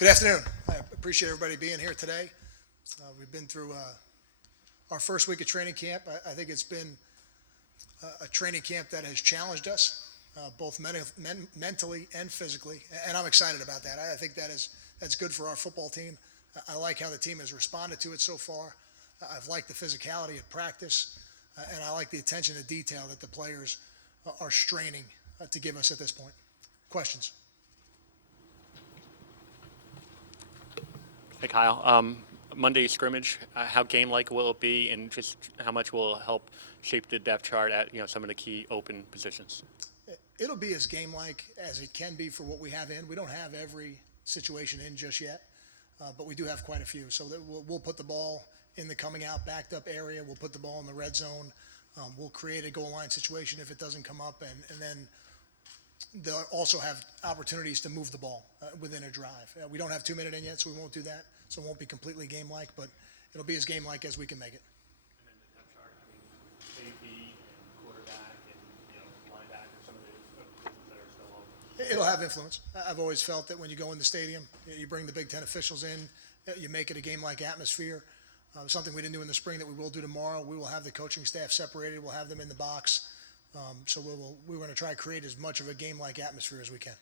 Good afternoon. I appreciate everybody being here today. We've been through our first week of training camp. I think it's been a training camp that has challenged us, both mentally and physically, and I'm excited about that. I think that's good for our football team. I like how the team has responded to it so far. I've liked the physicality at practice, and I like the attention to detail that the players are straining to give us at this point. Questions? Hey Kyle, Monday scrimmage, how game-like will it be, and just how much will it help shape the depth chart at some of the key open positions? It'll be as game-like as it can be for what we have in. We don't have every situation in just yet, but we do have quite a few. So that we'll put the ball in the coming out, backed up area. We'll put the ball in the red zone. We'll create a goal line situation if it doesn't come up, and then they'll also have opportunities to move the ball within a drive. We don't have 2 minutes in yet, so we won't do that. So it won't be completely game-like, but it'll be as game-like as we can make it. And then the depth chart, safety and quarterback and linebacker, some of the positions that are still open. It'll have influence. I've always felt that when you go in the stadium, you bring the Big Ten officials in, you make it a game-like atmosphere. Something we didn't do in the spring that we will do tomorrow. We will have the coaching staff separated. We'll have them in the box. So we're going to try to create as much of a game-like atmosphere as we can.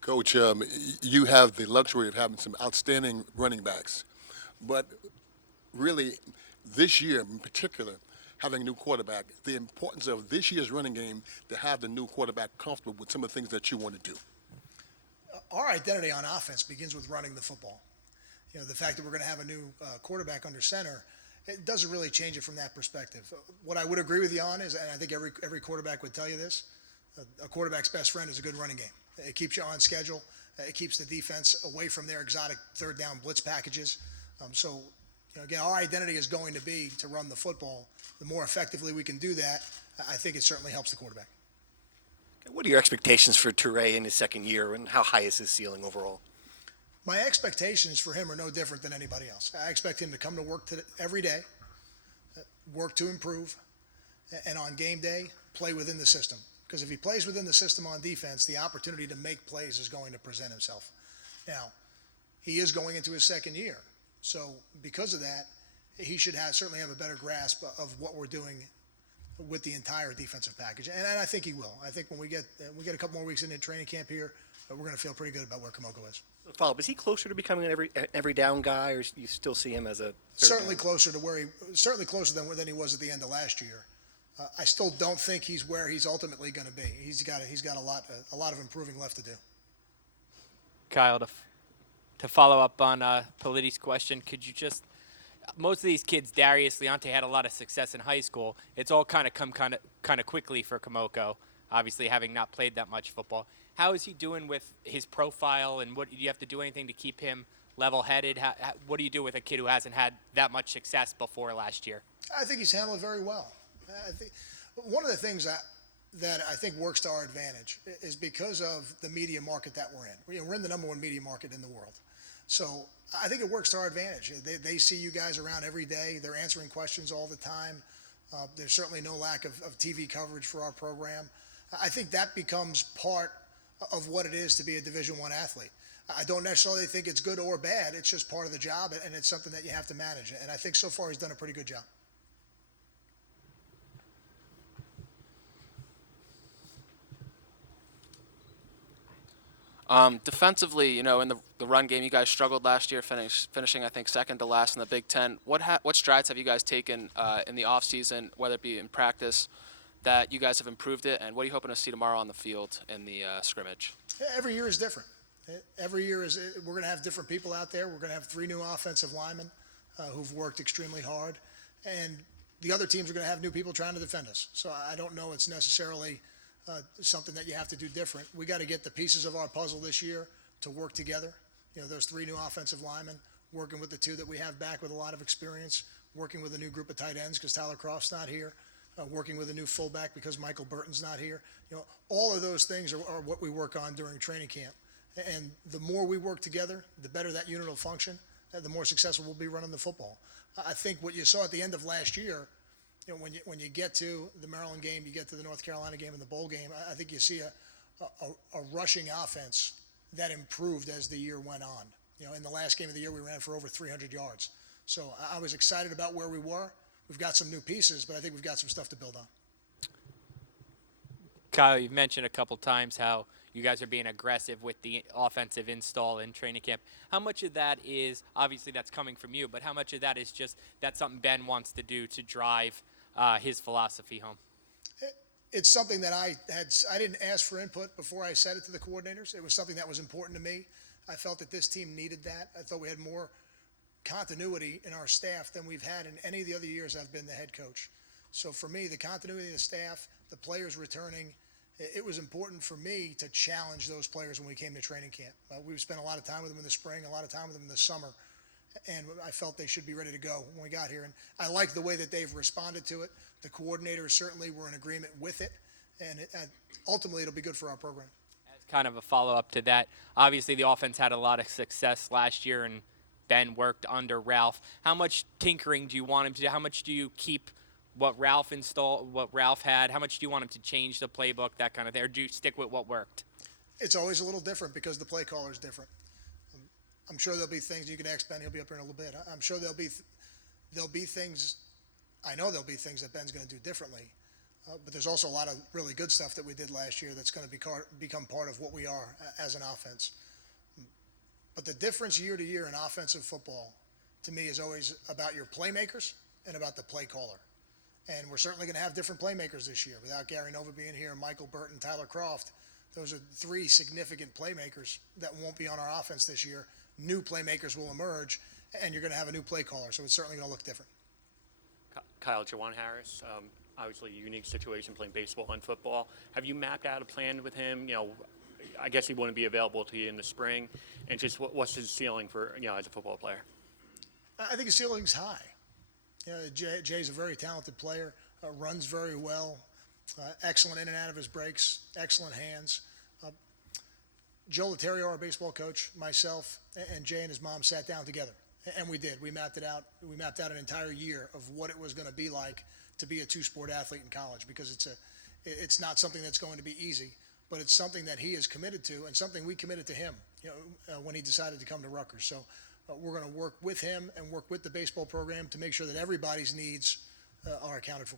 Coach, you have the luxury of having some outstanding running backs, but really this year in particular, having a new quarterback, the importance of this year's running game to have the new quarterback comfortable with some of the things that you want to do. Our identity on offense begins with running the football. The fact that we're going to have a new quarterback under center, it doesn't really change it from that perspective. What I would agree with you on is, and I think every quarterback would tell you this, a quarterback's best friend is a good running game. It keeps you on schedule. It keeps the defense away from their exotic third down blitz packages. Again, our identity is going to be to run the football. The more effectively we can do that, I think it certainly helps the quarterback. What are your expectations for Toure in his second year, and how high is his ceiling overall? My expectations for him are no different than anybody else. I expect him to come to work every day, work to improve, and on game day, play within the system. Because if he plays within the system on defense, the opportunity to make plays is going to present himself. Now, he is going into his second year. So because of that, he should certainly have a better grasp of what we're doing with the entire defensive package. And I think he will. I think when we get a couple more weeks into training camp here, we're going to feel pretty good about where Kamoko is. Follow-up, is he closer to becoming an every down guy, or you still see him as a certainly closer than he was at the end of last year? I still don't think he's where he's ultimately going to be. He's got a lot of improving left to do. Kyle, to follow up on Politi's question, could you just most of these kids, Darius, Leonte, had a lot of success in high school. It's all kind of quickly for Kamoko, obviously having not played that much football. How is he doing with his profile, and what do you have to do anything to keep him level-headed? What do you do with a kid who hasn't had that much success before last year? I think he's handled it very well. I think one of the things that I think works to our advantage is because of the media market that we're in. We're in the number one media market in the world. So I think it works to our advantage. They see you guys around every day. They're answering questions all the time. There's certainly no lack of TV coverage for our program. I think that becomes part of what it is to be a Division I athlete. I don't necessarily think it's good or bad. It's just part of the job, and it's something that you have to manage. And I think so far he's done a pretty good job. Defensively, in the run game, you guys struggled last year, finishing I think second to last in the Big Ten. What strides have you guys taken in the offseason, whether it be in practice, that you guys have improved it, and what are you hoping to see tomorrow on the field in the scrimmage? Every year is different. Every year we're going to have different people out there. We're going to have 3 new offensive linemen who've worked extremely hard, and the other teams are going to have new people trying to defend us. So I don't know it's necessarily something that you have to do different. We got to get the pieces of our puzzle this year to work together. Those 3 new offensive linemen, working with the 2 that we have back with a lot of experience, working with a new group of tight ends because Tyler Croft's not here, working with a new fullback because Michael Burton's not here. All of those things are what we work on during training camp. And the more we work together, the better that unit will function, and the more successful we'll be running the football. I think what you saw at the end of last year, when you get to the Maryland game, you get to the North Carolina game and the bowl game, I think you see a rushing offense that improved as the year went on. In the last game of the year, we ran for over 300 yards. So I was excited about where we were. We've got some new pieces, but I think we've got some stuff to build on. Kyle, you've mentioned a couple times how you guys are being aggressive with the offensive install in training camp. How much of that is, obviously that's coming from you, but how much of that is just that's something Ben wants to do to drive his philosophy home? It's something that I didn't ask for input before I said it to the coordinators. It was something that was important to me. I felt that this team needed that. I thought we had more continuity in our staff than we've had in any of the other years I've been the head coach. So for me, the continuity of the staff, the players returning, it was important for me to challenge those players when we came to training camp. We've spent a lot of time with them in the spring, a lot of time with them in the summer, and I felt they should be ready to go when we got here. And I like the way that they've responded to it. The coordinators certainly were in agreement with it, and ultimately it'll be good for our program. As kind of a follow-up to that, obviously the offense had a lot of success last year, and Ben worked under Ralph. How much tinkering do you want him to do? How much do you keep what Ralph installed, what Ralph had? How much do you want him to change the playbook, that kind of thing? Or do you stick with what worked? It's always a little different because the play caller is different. I'm sure there'll be things, you can ask Ben, he'll be up here in a little bit. I'm sure there'll be things, I know there'll be things that Ben's going to do differently. But there's also a lot of really good stuff that we did last year that's going to become part of what we are as an offense. But the difference year to year in offensive football, to me, is always about your playmakers and about the play caller. And we're certainly going to have different playmakers this year. Without Gary Nova being here, Michael Burton, Tyler Croft, those are three significant playmakers that won't be on our offense this year. New playmakers will emerge, and you're going to have a new play caller, so it's certainly going to look different. Kyle, Jawan Harris, obviously a unique situation playing baseball and football. Have you mapped out a plan with him? I guess he wouldn't be available to you in the spring. And just what's his ceiling for, as a football player? I think his ceiling's high. Jay's a very talented player, runs very well, excellent in and out of his breaks, excellent hands. Joe Laterio, our baseball coach, myself, and Jay and his mom sat down together, and we did. We mapped it out. We mapped out an entire year of what it was going to be like to be a two-sport athlete in college, because it's not something that's going to be easy, but it's something that he is committed to and something we committed to him when he decided to come to Rutgers. So we're going to work with him and work with the baseball program to make sure that everybody's needs are accounted for.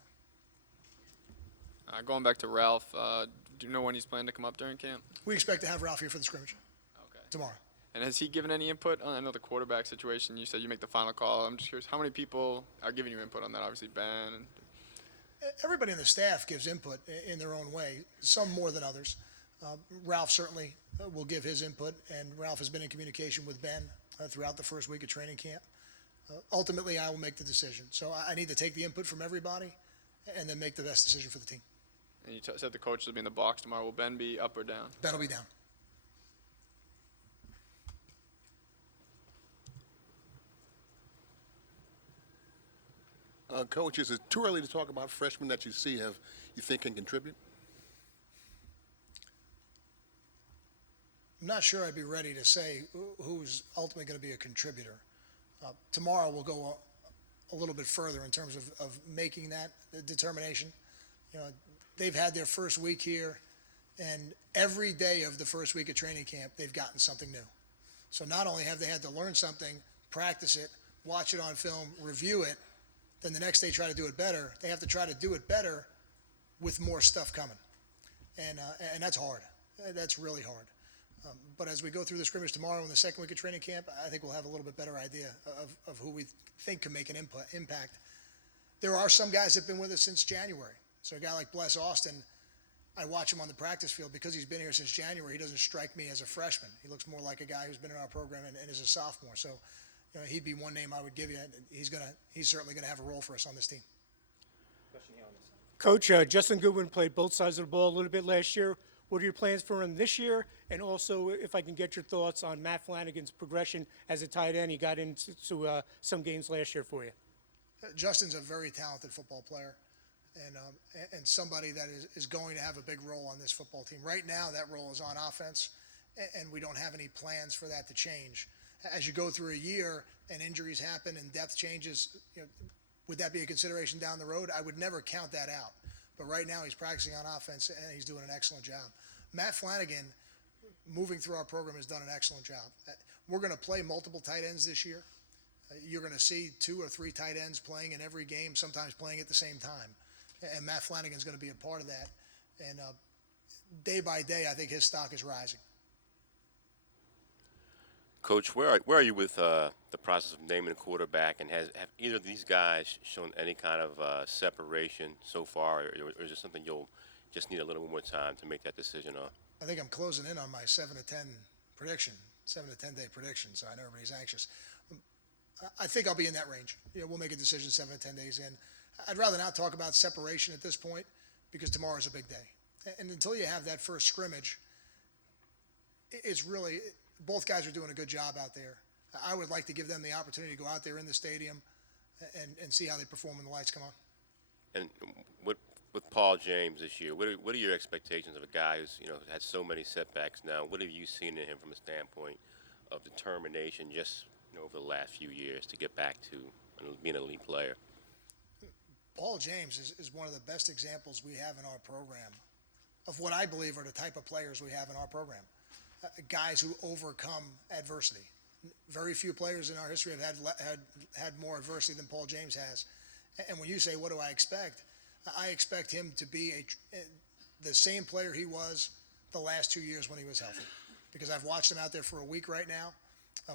Going back to Ralph, do you know when he's planning to come up during camp? We expect to have Ralph here for the scrimmage Okay. tomorrow. And has he given any input on, I know the quarterback situation, you said you make the final call. I'm just curious, how many people are giving you input on that? Obviously, Ben. And Everybody in the staff gives input in their own way, some more than others. Ralph certainly will give his input, and Ralph has been in communication with Ben throughout the first week of training camp. Ultimately, I will make the decision. So I need to take the input from everybody and then make the best decision for the team. And you said the coach will be in the box tomorrow. Will Ben be up or down? Ben will be down. Coach, is it too early to talk about freshmen that you see you think can contribute? I'm not sure I'd be ready to say who's ultimately going to be a contributor. Tomorrow we'll go a little bit further in terms of making that determination. They've had their first week here, and every day of the first week of training camp, they've gotten something new. So not only have they had to learn something, practice it, watch it on film, review it, then the next day try to do it better, they have to try to do it better with more stuff coming. And that's hard. That's really hard. But as we go through the scrimmage tomorrow in the second week of training camp, I think we'll have a little bit better idea of who we think can make an impact. There are some guys that have been with us since January. So a guy like Bless Austin, I watch him on the practice field because he's been here since January. He doesn't strike me as a freshman. He looks more like a guy who's been in our program and is a sophomore. So he'd be one name I would give you. He's certainly going to have a role for us on this team. Coach, Justin Goodwin played both sides of the ball a little bit last year. What are your plans for him this year? And also, if I can get your thoughts on Matt Flanagan's progression as a tight end. He got into some games last year for you. Justin's a very talented football player and somebody that is going to have a big role on this football team. Right now, that role is on offense, and we don't have any plans for that to change. As you go through a year and injuries happen and depth changes, would that be a consideration down the road? I would never count that out. But right now he's practicing on offense and he's doing an excellent job. Matt Flanagan moving through our program has done an excellent job. We're going to play multiple tight ends this year. You're going to see 2 or 3 tight ends playing in every game, sometimes playing at the same time. And Matt Flanagan's going to be a part of that. And day by day, I think his stock is rising. Coach, where are you with the process of naming a quarterback, and have either of these guys shown any kind of separation so far, or is it something you'll just need a little more time to make that decision on? I think I'm closing in on my 7 to 10 prediction, 7 to 10 day prediction, so I know everybody's anxious. I think I'll be in that range. We'll make a decision 7 to 10 days in. I'd rather not talk about separation at this point because tomorrow's a big day. And until you have that first scrimmage, it's really, both guys are doing a good job out there. I would like to give them the opportunity to go out there in the stadium and see how they perform when the lights come on. And with Paul James this year, what are your expectations of a guy who's had so many setbacks now? What have you seen in him from a standpoint of determination just over the last few years to get back to being an elite player? Paul James is one of the best examples we have in our program of what I believe are the type of players we have in our program. Guys who overcome adversity. Very few players in our history have had more adversity than Paul James has. And when you say, what do I expect? I expect him to be the same player he was the last 2 years when he was healthy. Because I've watched him out there for a week right now.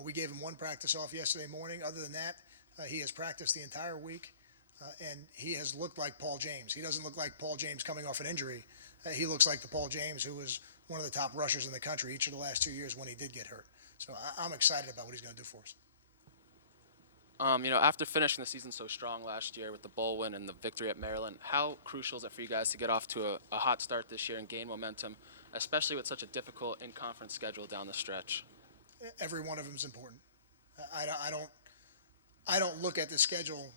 We gave him 1 practice off yesterday morning. Other than that, he has practiced the entire week, and he has looked like Paul James. He doesn't look like Paul James coming off an injury. He looks like the Paul James who was one of the top rushers in the country each of the last 2 years when he did get hurt. So I'm excited about what he's going to do for us. After finishing the season so strong last year with the bowl win and the victory at Maryland, how crucial is it for you guys to get off to a hot start this year and gain momentum, especially with such a difficult in-conference schedule down the stretch? Every one of them is important. I don't look at the schedule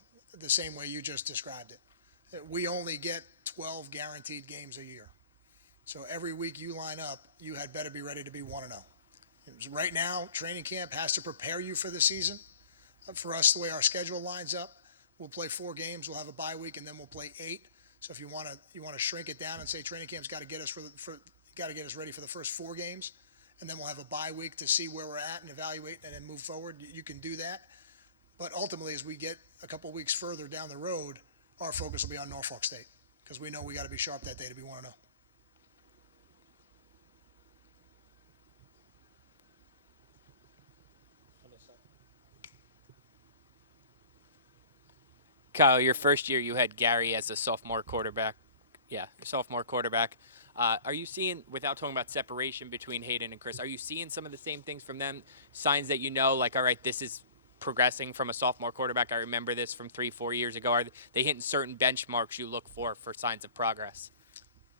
the same way you just described it. We only get 12 guaranteed games a year. So every week you line up, you had better be ready to be 1-0. Right now, training camp has to prepare you for the season. For us, the way our schedule lines up, we'll play 4 games, we'll have a bye week, and then we'll play 8. So if you want to shrink it down and say training camp's got to get us ready for the first 4 games, and then we'll have a bye week to see where we're at and evaluate and then move forward. You can do that. But ultimately, as we get a couple weeks further down the road, our focus will be on Norfolk State because we know we got to be sharp that day to be 1-0. Kyle, your first year you had Gary as a sophomore quarterback. Yeah, sophomore quarterback. Are you seeing, without talking about separation between Hayden and Chris, are you seeing some of the same things from them? Signs that like, all right, this is progressing from a sophomore quarterback. I remember this from 3-4 years ago. Are they hitting certain benchmarks you look for signs of progress?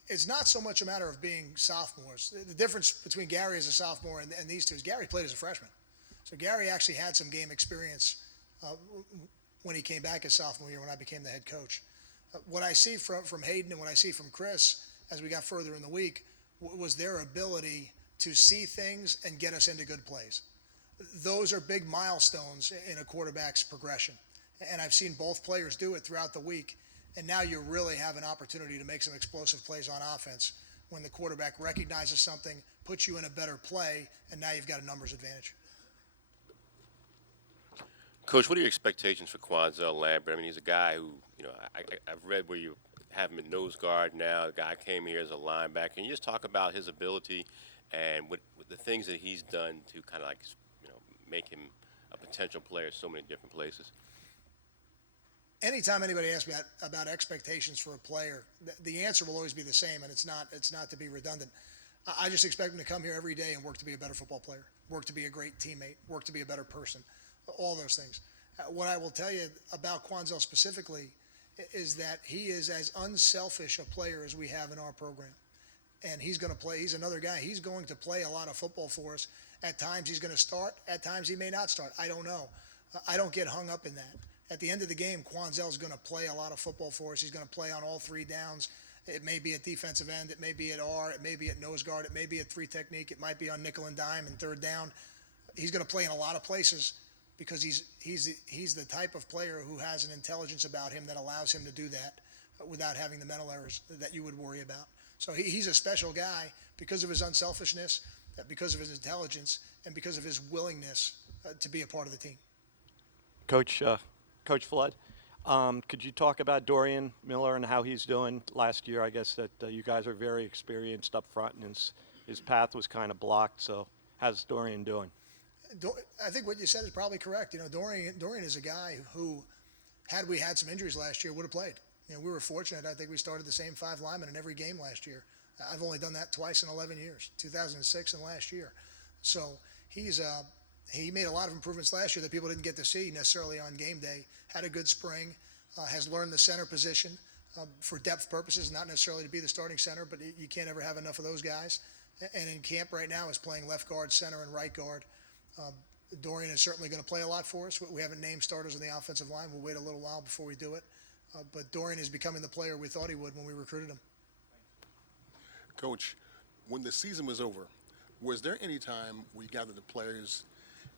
It's not so much a matter of being sophomores. The difference between Gary as a sophomore and these two is Gary played as a freshman. So Gary actually had some game experience when he came back his sophomore year when I became the head coach. What I see from Hayden and what I see from Chris as we got further in the week was their ability to see things and get us into good plays. Those are big milestones in a quarterback's progression. And I've seen both players do it throughout the week. And now you really have an opportunity to make some explosive plays on offense when the quarterback recognizes something, puts you in a better play, and now you've got a numbers advantage. Coach, what are your expectations for Quanzell Lambert? I mean, he's a guy who, I've read where you have him in nose guard now. The guy came here as a linebacker. Can you just talk about his ability and what the things that he's done to kind of make him a potential player in so many different places? Anytime anybody asks me about expectations for a player, the answer will always be the same, and it's not to be redundant. I just expect him to come here every day and work to be a better football player, work to be a great teammate, work to be a better person, all those things. What I will tell you about Quanzell specifically is that he is as unselfish a player as we have in our program. And he's going to play. He's another guy. He's going to play a lot of football for us. At times he's going to start. At times he may not start. I don't know. I don't get hung up in that. At the end of the game, Quanzell's going to play a lot of football for us. He's going to play on all 3 downs. It may be at defensive end. It may be at R. It may be at nose guard. It may be at 3 technique. It might be on nickel and dime and 3rd down. He's going to play in a lot of places because he's the type of player who has an intelligence about him that allows him to do that without having the mental errors that you would worry about. So he's a special guy because of his unselfishness. because of his intelligence and because of his willingness to be a part of the team. Coach Flood, could you talk about Dorian Miller and how he's doing last year? I guess that you guys are very experienced up front, and his path was kind of blocked. So how's Dorian doing? I think what you said is probably correct. Dorian is a guy who, had we had some injuries last year, would have played. We were fortunate. I think we started the same 5 linemen in every game last year. I've only done that twice in 11 years, 2006 and last year. So he made a lot of improvements last year that people didn't get to see necessarily on game day. Had a good spring, has learned the center position for depth purposes, not necessarily to be the starting center, but you can't ever have enough of those guys. And in camp right now is playing left guard, center, and right guard. Dorian is certainly going to play a lot for us. We haven't named starters on the offensive line. We'll wait a little while before we do it. But Dorian is becoming the player we thought he would when we recruited him. Coach, when the season was over, was there any time we gathered the players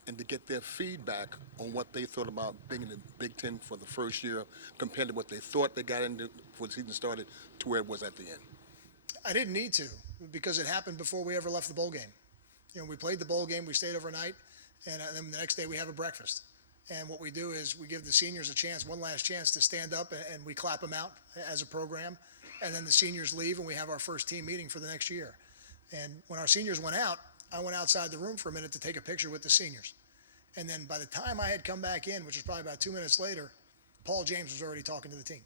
and to get their feedback on what they thought about being in the Big Ten for the first year compared to what they thought they got into before the season started to where it was at the end? I didn't need to because it happened before we ever left the bowl game. We played the bowl game, we stayed overnight, and then the next day we have a breakfast. And what we do is we give the seniors one last chance to stand up, and we clap them out as a program. And then the seniors leave, and we have our first team meeting for the next year. And when our seniors went out, I went outside the room for a minute to take a picture with the seniors. And then by the time I had come back in, which was probably about 2 minutes later, Paul James was already talking to the team.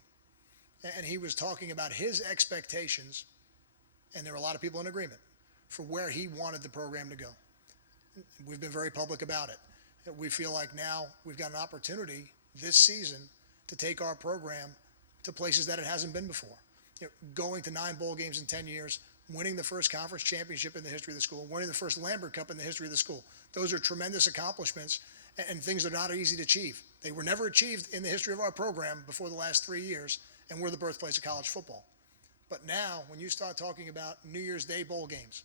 And he was talking about his expectations, and there were a lot of people in agreement, for where he wanted the program to go. We've been very public about it. We feel like now we've got an opportunity this season to take our program to places that it hasn't been before. Going to 9 bowl games in 10 years, winning the first conference championship in the history of the school, winning the first Lambert Cup in the history of the school. Those are tremendous accomplishments and things that are not easy to achieve. They were never achieved in the history of our program before the last 3 years, and we're the birthplace of college football. But now, when you start talking about New Year's Day bowl games,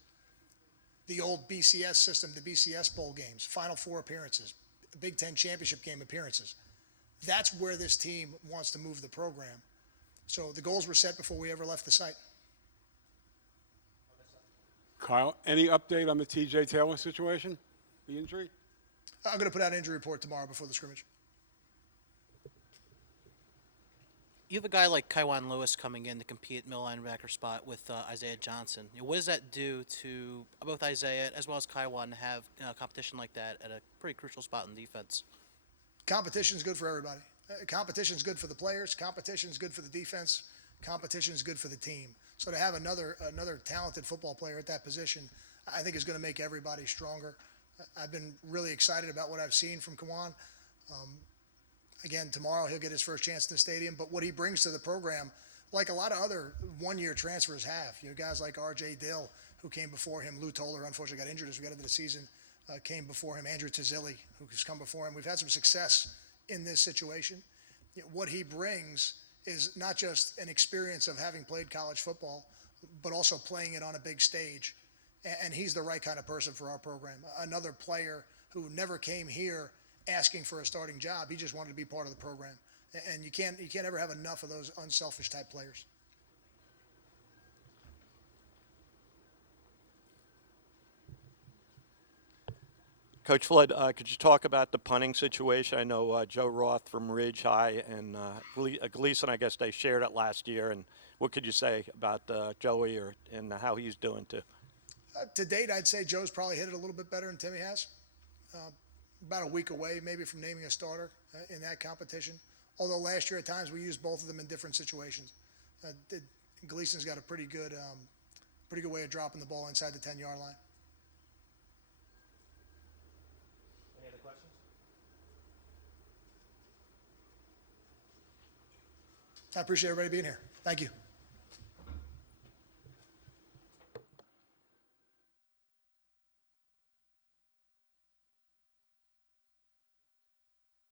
the old BCS system, the BCS bowl games, Final Four appearances, Big Ten championship game appearances, that's where this team wants to move the program. So the goals were set before we ever left the site. Kyle, any update on the TJ Taylor situation, the injury? I'm going to put out an injury report tomorrow before the scrimmage. You have a guy like Kaiwan Lewis coming in to compete at middle linebacker spot with Isaiah Johnson. What does that do to both Isaiah as well as Kaiwan to have competition like that at a pretty crucial spot in defense? Competition is good for everybody. Competition is good for the players. Competition is good for the defense. Competition is good for the team. So to have another talented football player at that position, I think is going to make everybody stronger. I've been really excited about what I've seen from Kaiwan. Again, tomorrow he'll get his first chance in the stadium, but what he brings to the program, like a lot of other one-year transfers have, guys like R.J. Dill, who came before him, Lou Toller, unfortunately got injured as we got into the season, came before him, Andrew Tazilli, who's come before him. We've had some success in this situation. What he brings is not just an experience of having played college football, but also playing it on a big stage. And he's the right kind of person for our program. Another player who never came here asking for a starting job. He just wanted to be part of the program. And you can't ever have enough of those unselfish type players. Coach Flood, could you talk about the punting situation? I know Joe Roth from Ridge High and Gleason, I guess they shared it last year. And what could you say about Joey and how he's doing too? To date, I'd say Joe's probably hit it a little bit better than Timmy has. About a week away maybe from naming a starter in that competition. Although last year at times we used both of them in different situations. Gleason's got a pretty good way of dropping the ball inside the 10-yard line. Any other questions? I appreciate everybody being here. Thank you.